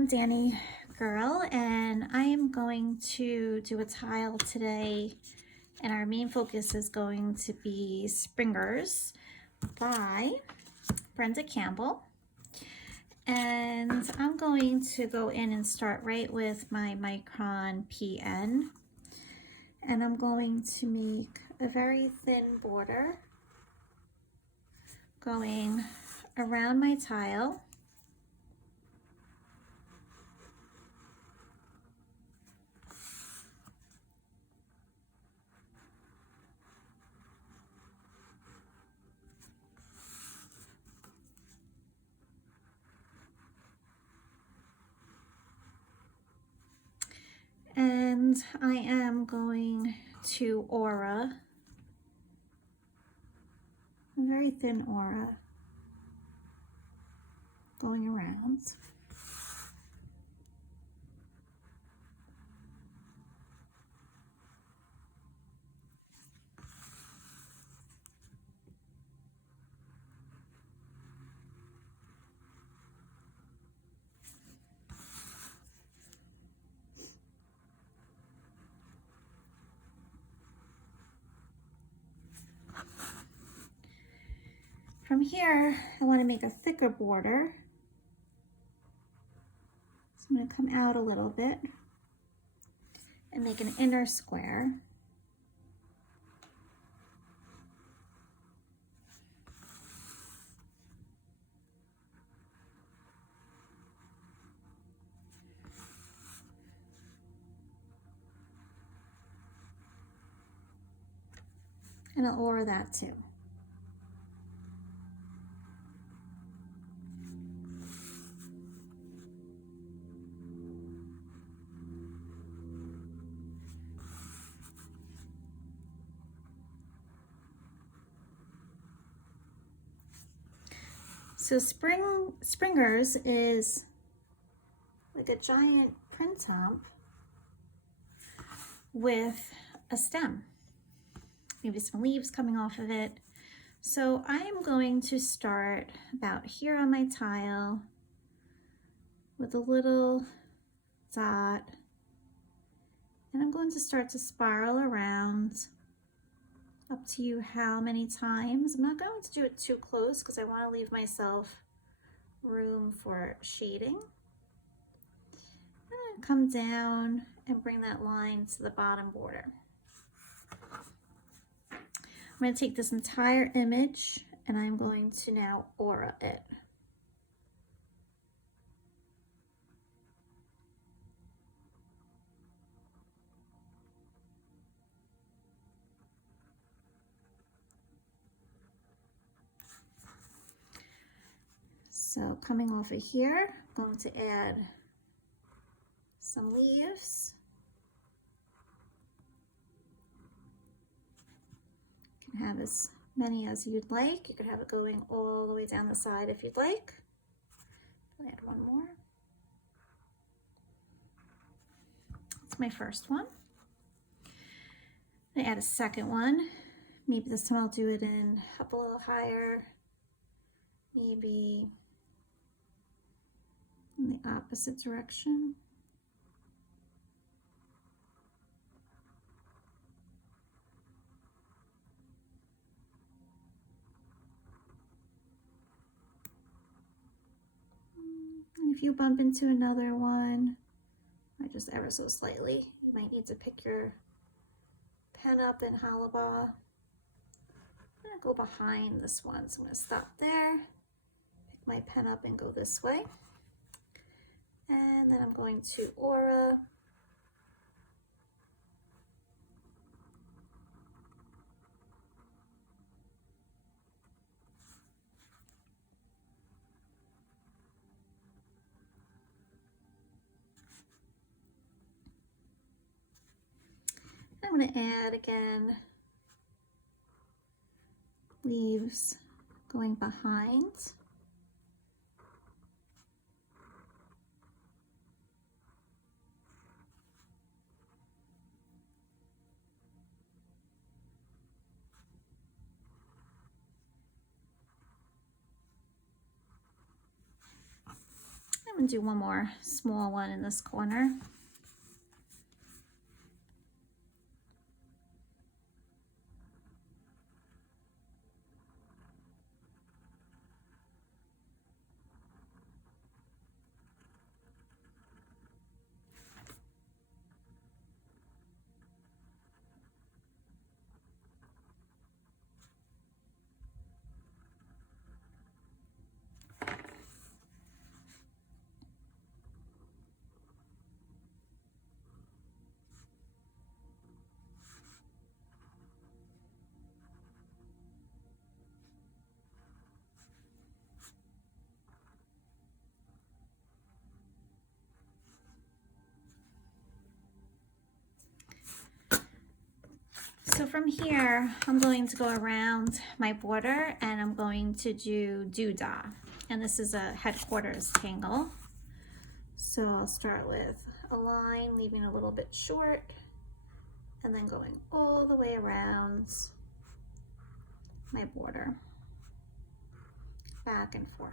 I'm Danny Girl, and I am going to do a tile today, and our main focus is going to be Springerz by Brenda Campbell. And I'm going to go in and start right with my Micron PN, and I'm going to make a very thin border going around my tile. And I am going to aura, a very thin aura going around. From here, I want to make a thicker border. So I'm going to come out a little bit and make an inner square. And I'll aura that too. So Springerz is like a giant Printemp with a stem. Maybe some leaves coming off of it. So I am going to start about here on my tile with a little dot, and I'm going to start to spiral around. Up to you how many times. I'm not going to do it too close because I want to leave myself room for shading. I'm going to come down and bring that line to the bottom border. I'm going to take this entire image and I'm going to now aura it. So coming off of here, I'm going to add some leaves. You can have as many as you'd like. You could have it going all the way down the side if you'd like. I'll add one more. That's my first one. I'm gonna add a second one. Maybe this time I'll do it in up a little higher. Maybe in the opposite direction. And if you bump into another one, or just ever so slightly, you might need to pick your pen up in Halaba. I'm gonna go behind this one, so I'm gonna stop there, pick my pen up and go this way. And then I'm going to aura. I'm going to add again leaves going behind. and do one more small one in this corner. So from here, I'm going to go around my border and I'm going to do Doodah. And this is a headquarters tangle. So I'll start with a line, leaving a little bit short, and then going all the way around my border, back and forth.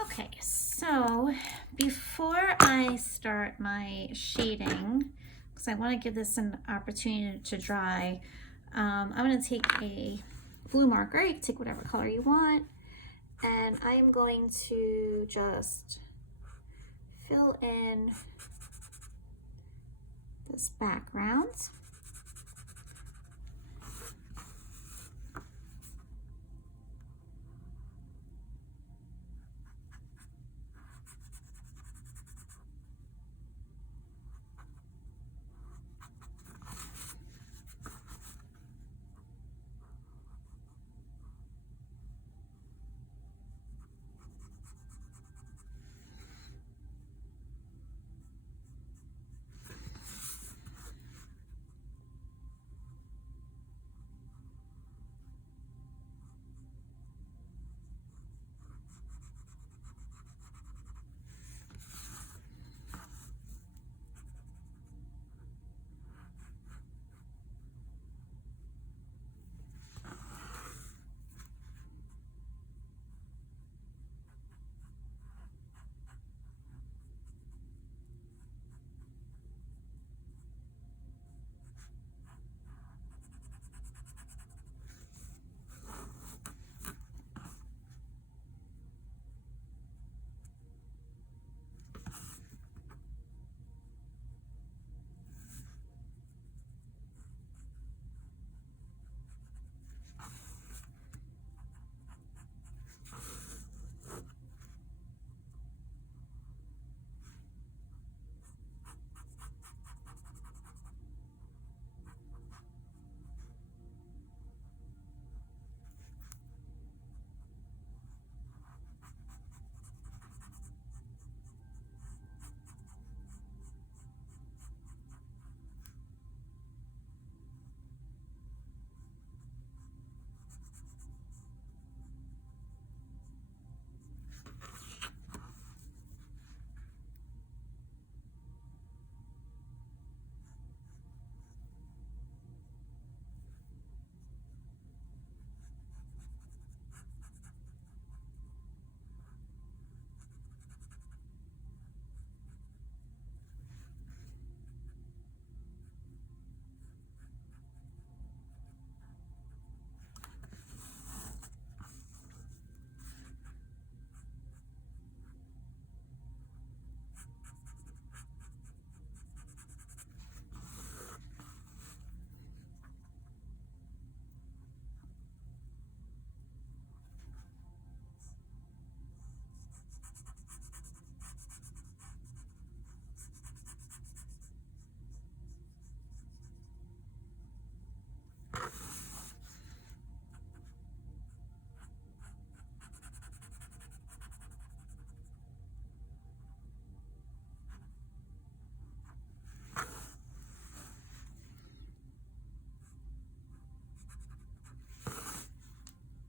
Okay, so before I start my shading, because I want to give this an opportunity to dry, I'm going to take a blue marker. You can take whatever color you want, and I'm going to just fill in this background.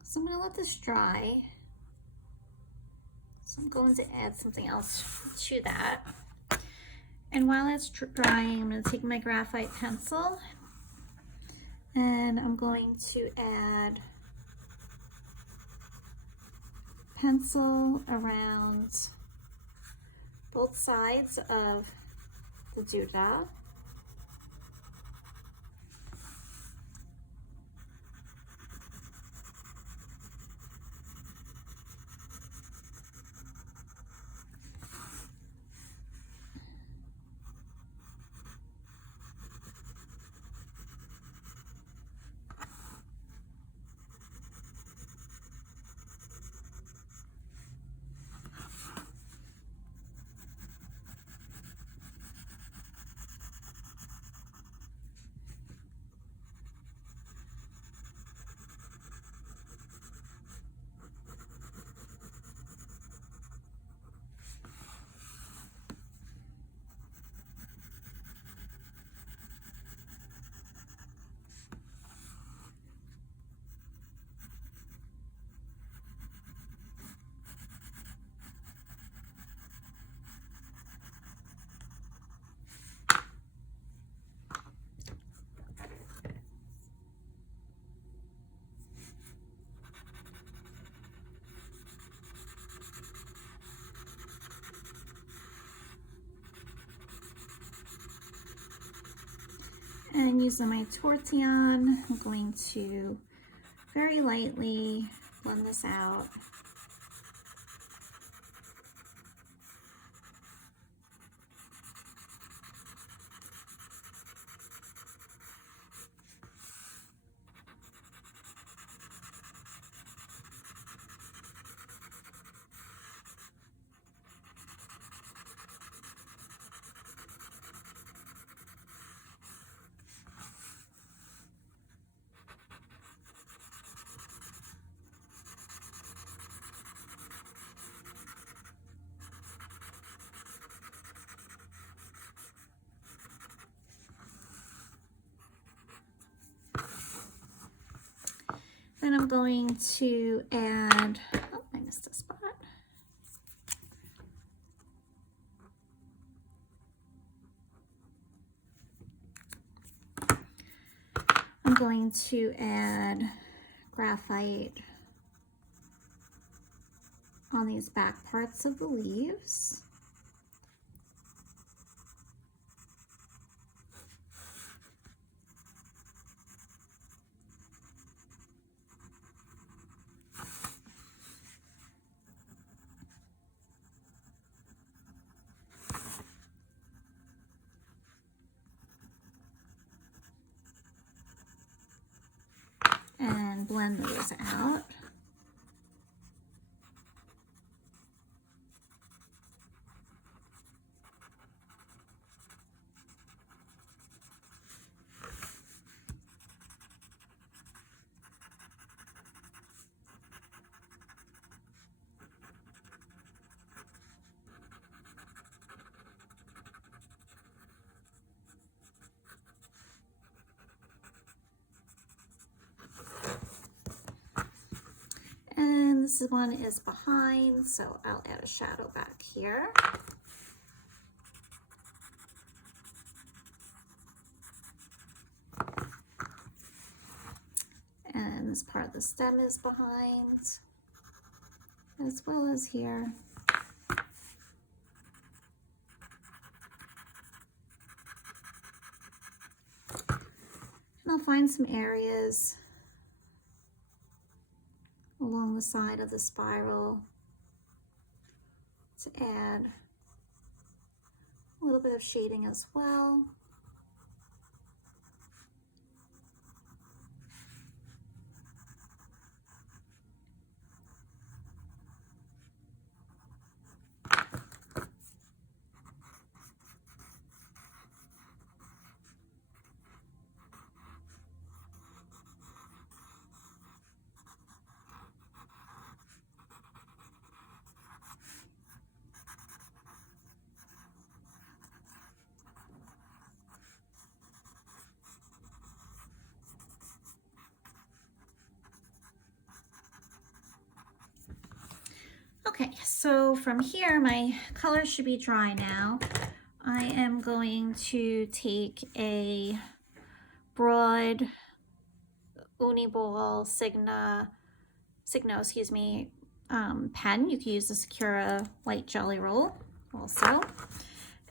So I'm going to let this dry. So I'm going to add something else to that. And while it's drying, I'm going to take my graphite pencil and I'm going to add pencil around both sides of the doodah. And using my tortillon, I'm going to very lightly blend this out. Then I'm going to add, oh, I missed a spot. I'm going to add graphite on these back parts of the leaves. And blend those out. And this one is behind, so I'll add a shadow back here. And this part of the stem is behind, as well as here. And I'll find some areas along the side of the spiral to add a little bit of shading as well. Okay, so from here, my color should be dry now. I am going to take a broad Uniball Signo, pen. You can use the Sakura white jelly roll also.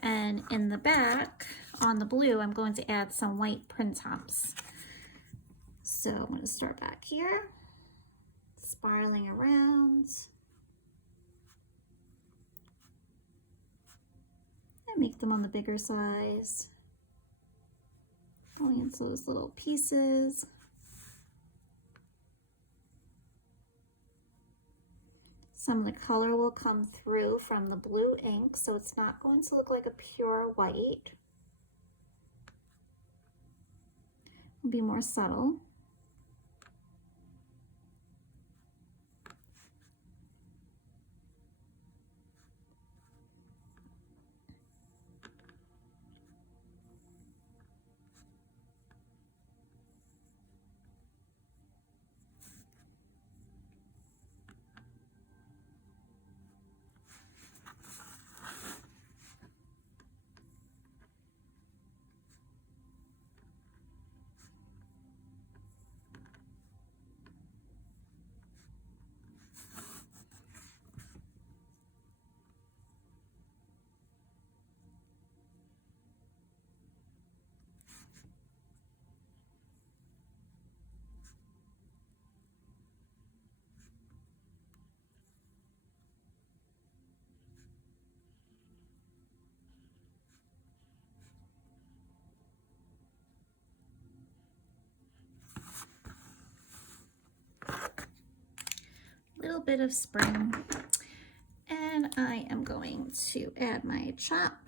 And in the back, on the blue, I'm going to add some white Printemps. So I'm going to start back here, spiraling around. And make them on the bigger size. Going into those little pieces. Some of the color will come through from the blue ink, so it's not going to look like a pure white. It'll be more subtle. Little bit of spring, and I am going to add my chop.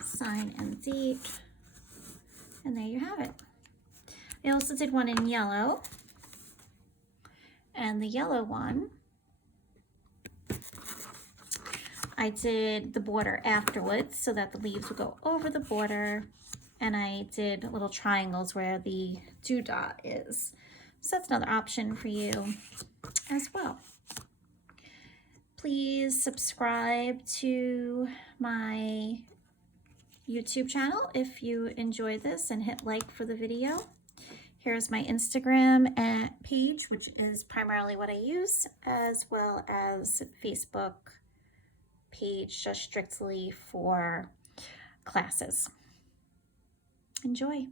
Sign and date, and there you have it. I also did one in yellow, and the yellow one, I did the border afterwards so that the leaves would go over the border, and I did little triangles where the Doodah is. So that's another option for you as well. Please subscribe to my YouTube channel if you enjoyed this, and hit like for the video. Here's my Instagram page, which is primarily what I use, as well as Facebook page just strictly for classes. Enjoy.